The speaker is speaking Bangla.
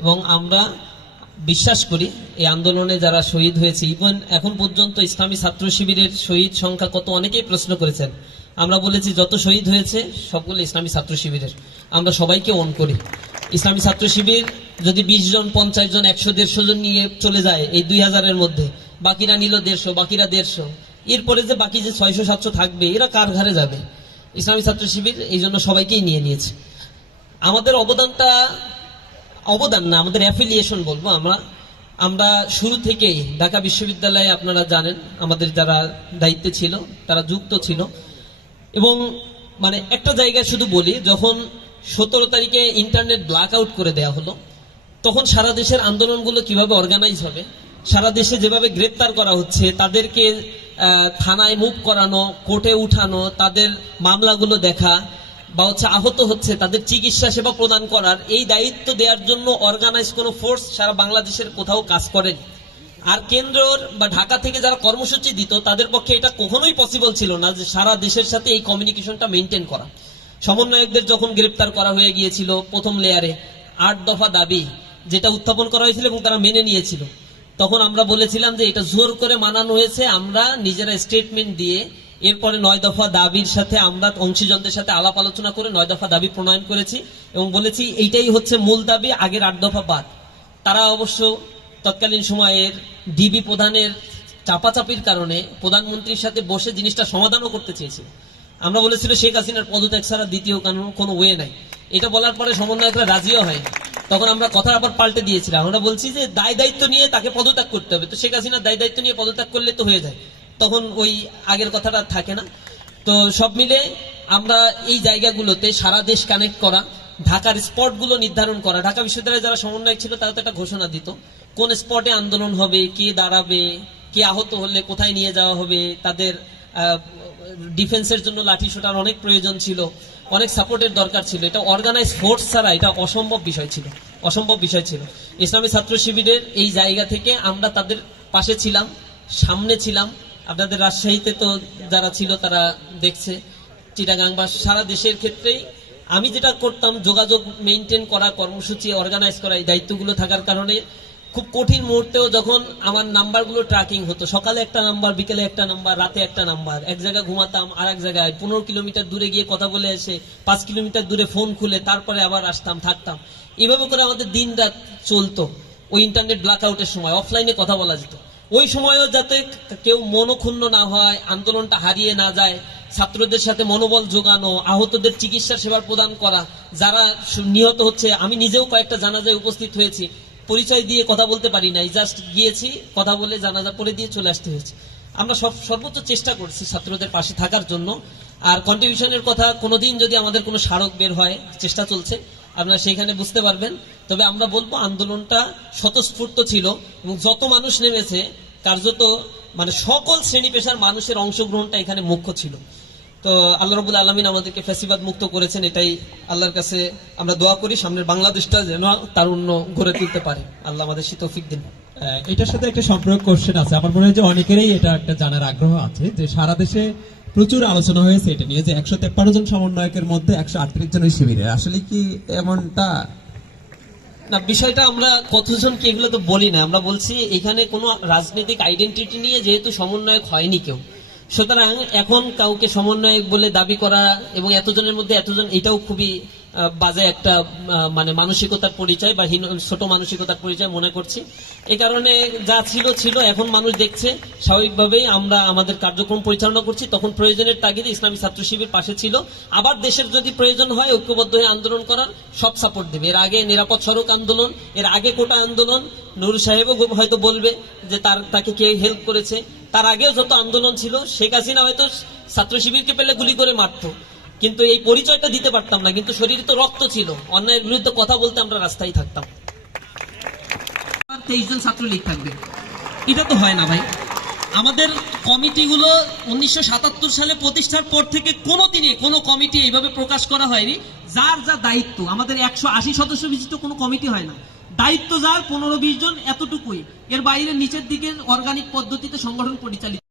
এবং আমরা বিশ্বাস করি এই আন্দোলনে যারা শহীদ হয়েছে, ইভেন এখন পর্যন্ত ইসলামী ছাত্র শিবিরের শহীদ সংখ্যা কত অনেকেই প্রশ্ন করেছেন। আমরা বলেছি যত শহীদ হয়েছে সবগুলো ইসলামী ছাত্র শিবিরের, আমরা সবাইকে অন করি। ইসলামী ছাত্র শিবির যদি 20 জন 50 জন 100-150 জন নিয়ে চলে যায় এই 2000-এর মধ্যে, বাকিরা নিল 150, বাকিরা 150, এরপরে যে বাকি যে 600-700 থাকবে এরা কার ঘরে যাবে? ইসলামী ছাত্র শিবির এই জন্য সবাইকেই নিয়ে নিয়েছে। আমাদের অবদান না, আমাদের অ্যাফিলিয়েশন বলবো। আমরা শুরু থেকেই ঢাকা বিশ্ববিদ্যালয়ে, আপনারা জানেন আমাদের যারা দায়িত্বে ছিল তারা যুক্ত ছিল। এবং মানে একটা জায়গায় শুধু বলি, যখন 17 তারিখে ইন্টারনেট ব্ল্যাক আউট করে দেওয়া হলো, তখন সারা দেশের আন্দোলনগুলো কিভাবে অর্গানাইজ হবে, সারা দেশে যেভাবে গ্রেপ্তার করা হচ্ছে, তাদেরকে থানায় মুভ করানো, কোর্টে উঠানো, তাদের মামলাগুলো দেখা, বা আহত হচ্ছে তাদের চিকিৎসা সেবা প্রদান করার এই দায়িত্ব দেওয়ার জন্য অর্গানাইজ কোনো ফোর্স সারা বাংলাদেশের কোথাও কাজ করেনি। আর কেন্দ্রের বা ঢাকা থেকে যারা কর্মসূচি দিত তাদের পক্ষে এটা কখনোই পসিবল ছিল না যে সারা দেশের সাথে এই কমিউনিকেশনটা মেনটেন করা। সমন্বয়কদের যখন গ্রেপ্তার করা হয়ে গিয়েছিল প্রথম লেয়ারে, 8 দফা দাবি যেটা উত্থাপন করা হয়েছিল এবং তারা মেনে নিয়েছিল, তখন আমরা বলেছিলাম যে এটা জোর করে মানানো হয়েছে। আমরা নিজেরা স্টেটমেন্ট দিয়ে এরপরে 9 দফা দাবির সাথে আমরা অংশীজনদের সাথে আলাপ আলোচনা করে 9 দফা দাবি প্রণয়ন করেছি এবং বলেছি এইটাই হচ্ছে মূল দাবি, আগের 8 দফা বাদ। তারা অবশ্য তৎকালীন সময়ের ডিবি প্রধানের চাপাচাপির কারণে প্রধানমন্ত্রীর সাথে বসে জিনিসটা সমাধানও করতে চেয়েছিল। আমরা বলেছিল শেখ হাসিনার পদত্যাগ ছাড়া দ্বিতীয় কোনো ওয়ে নাই। এটা বলার পরে সমন্বয়করা রাজিও হয়। তখন আমরা কথা আবার পাল্টে দিয়েছিলাম, আমরা বলছি যে দায় দায়িত্ব নিয়ে তাকে পদত্যাগ করতে হবে, তো শেখ হাসিনার দায় দায়িত্ব নিয়ে পদত্যাগ করলে তো হয়ে যায়, তখন ওই আগের কথাটা থাকে না। তো সব মিলে আমরা এই জায়গাগুলোতে সারা দেশ কানেক্ট করা, ঢাকার স্পটগুলো নির্ধারণ করা। ঢাকা বিশ্ববিদ্যালয়ে যারা সমন্বয়ক ছিল তারা তো একটা ঘোষণা দিত কোন স্পটে আন্দোলন হবে, কে দাঁড়াবে, কে আহত হলে কোথায় নিয়ে যাওয়া হবে, তাদের ডিফেন্সের জন্য লাঠি সোটার অনেক প্রয়োজন ছিল, অনেক সাপোর্টের দরকার ছিল। এটা অর্গানাইজ ফোর্স ছাড়া এটা অসম্ভব বিষয় ছিল। ইসলামী ছাত্র শিবিরের এই জায়গা থেকে আমরা তাদের পাশে ছিলাম, সামনে ছিলাম। আপনাদের রাজশাহীতে তো যারা ছিল তারা দেখছে, চিটাগাং বা সারা দেশের ক্ষেত্রেই আমি যেটা করতাম, যোগাযোগ মেনটেন করা, কর্মসূচি অর্গানাইজ করা, এই দায়িত্বগুলো থাকার কারণে খুব কঠিন মুহূর্তেও যখন আমার নাম্বারগুলো ট্র্যাকিং হতো, সকালে একটা নাম্বার, বিকেলে একটা নাম্বার, রাতে একটা নাম্বার, এক জায়গায় ঘুমাতাম আর এক জায়গায় 15 কিলোমিটার দূরে গিয়ে কথা বলে এসে 5 কিলোমিটার দূরে ফোন খুলে তারপরে আবার আসতাম, থাকতাম। এভাবে করে আমাদের দিন রাত চলতো। ওই ইন্টারনেট ব্ল্যাক আউটের সময় অফলাইনে কথা বলা যেত। ওই সময়ও যাতে কেউ মনক্ষুণ্ণ না হয়, আন্দোলনটা হারিয়ে না যায়, ছাত্রদের সাথে মনোবল যোগানো, আহতদের চিকিৎসা সেবা প্রদান করা, যারা নিহত হচ্ছে। আমি নিজেও কয়েকটা জানাজায় উপস্থিত হয়েছি, পরিচয় দিয়ে কথা বলতে পারি নাই, জাস্ট গিয়েছি, কথা বলে জানাজা পড়ে দিয়ে চলে আসতে হয়েছে। আমরা সর্বোচ্চ চেষ্টা করছি ছাত্রদের পাশে থাকার জন্য। আর কন্ট্রিবিউশনের কথা কোনোদিন যদি আমাদের কোনো স্মারক বের হয়, চেষ্টা চলছে, আপনারা সেইখানে বুঝতে পারবেন। তবে আমরা বলবো আন্দোলনটা স্বতঃস্ফূর্ত ছিল এবং যত মানুষ নেমেছে কার্যত মানে সকল শ্রেণী পেশার মানুষের অংশগ্রহণটা এখানে মুখ্য ছিল। তো আল্লাহ রাব্বুল আলামিন আমাদেরকে ফ্যাসিবাদ মুক্ত করেছেন, এটাই আল্লাহর কাছে আমরা দোয়া করি, সামনের বাংলাদেশটা যেন তারুণ্য গড়ে তুলতে পারে। আল্লাহ আমাদের তৌফিক দিন। এটার সাথে একটা সম্পর্ক কোশ্চেন আছে, আমার মনে হয় যে অনেকেরই এটা একটা জানার আগ্রহ আছে যে সারা দেশে প্রচুর আলোচনা হয়েছে এটা নিয়ে যে 153 জন সমন্বয়কের মধ্যে 138 জন শিবিরে, আসলে কি এমনটা না? বিষয়টা আমরা কতজন কি এগুলো তো বলি না, আমরা বলছি এখানে কোনো রাজনৈতিক আইডেন্টিটি নিয়ে যেহেতু সমন্বয়ক হয়নি কেউ, সুতরাং এখন কাউকে সমন্বয়ক বলে দাবি করা এবং এতজনের মধ্যে এতজন, এটাও খুবই বাজে একটা মানে মানসিকতার পরিচয় বা ছোট মানসিকতার পরিচয় মনে করছি। এই কারণে যা ছিল, এখন মানুষ দেখছে, স্বাভাবিকভাবেই আমরা আমাদের কার্যক্রম পরিচালনা করছি। তখন প্রয়োজনের তাগিদে ইসলামী ছাত্র শিবির পাশে ছিল। আবার দেশের যদি প্রয়োজন হয় ঐক্যবদ্ধ হয়ে আন্দোলন করার সব সাপোর্ট দেবে। এর আগে নিরাপদ সড়ক আন্দোলন, এর আগে কোটা আন্দোলন, নুর সাহেবও হয়তো বলবে যে তাকে কে হেল্প করেছে। তার আগেও যত আন্দোলন ছিল, শেখ হাসিনা হয়তো ছাত্র শিবিরকে পেলে গুলি করে মারতো, কিন্তু এই পরিচয়টা দিতে পারতাম না, কিন্তু শরীরে তো রক্ত ছিল, অন্যায়ের বিরুদ্ধে কথা বলতে আমরা রাস্তায় থাকতাম। 23 জন ছাত্রলীগ থাকবে, এটা তো হয় না ভাই। আমাদের কমিটিগুলো 1977 সালে প্রতিষ্ঠার পর থেকে কোনোদিনই কোনো কমিটি এইভাবে প্রকাশ করা হয়নি। যার যা দায়িত্ব, আমাদের 180 সদস্য বিশিষ্ট কোনো কমিটি হয় না, দায়িত্ব যার 15-20 জন, এতটুকুই। এর বাইরে নিচের দিকে অর্গানিক পদ্ধতিতে সংগঠন পরিচালিত।